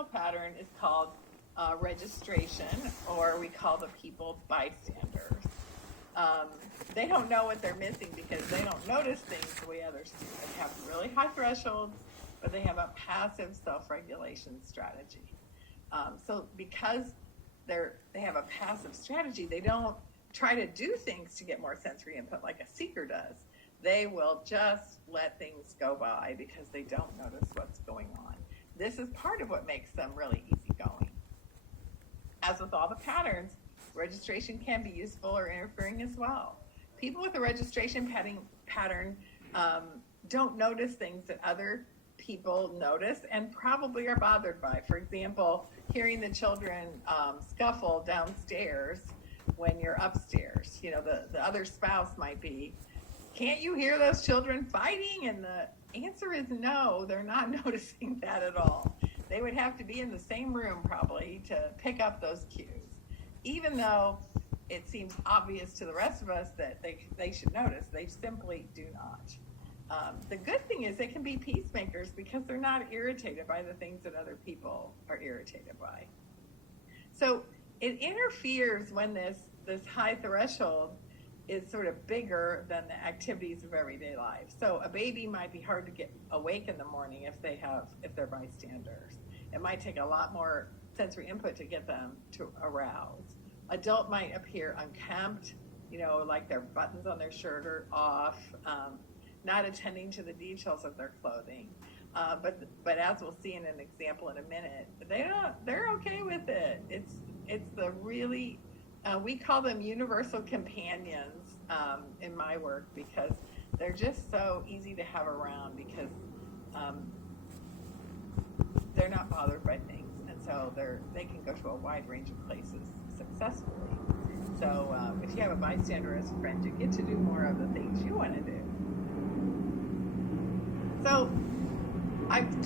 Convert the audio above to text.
final pattern is called registration, or we call the people bystanders. They don't know what they're missing because they don't notice things the way others do. They have really high thresholds, but they have a passive self-regulation strategy. So because they have a passive strategy, they don't try to do things to get more sensory input like a seeker does. They will just let things go by because they don't notice what's going on. This is part of what makes them really easygoing. As with all the patterns, registration can be useful or interfering as well. People with a registration pattern don't notice things that other people notice and probably are bothered by. For example, hearing the children scuffle downstairs when you're upstairs. You know, the other spouse might be, can't you hear those children fighting? And the answer is no, they're not noticing that at all. They would have to be in the same room probably to pick up those cues, even though it seems obvious to the rest of us that they should notice. They simply do not. The good thing is they can be peacemakers because they're not irritated by the things that other people are irritated by. So it interferes when this high threshold is sort of bigger than the activities of everyday life. So a baby might be hard to get awake in the morning if they're bystanders. It might take a lot more sensory input to get them to arouse. Adult might appear unkempt, like their buttons on their shirt are off, not attending to the details of their clothing. But as we'll see in an example in a minute, they're okay with it. It's the really, we call them universal companions in my work because they're just so easy to have around because they're not bothered by things, and so they can go to a wide range of places successfully. So if you have a bystander as a friend, you get to do more of the things you want to do. So I've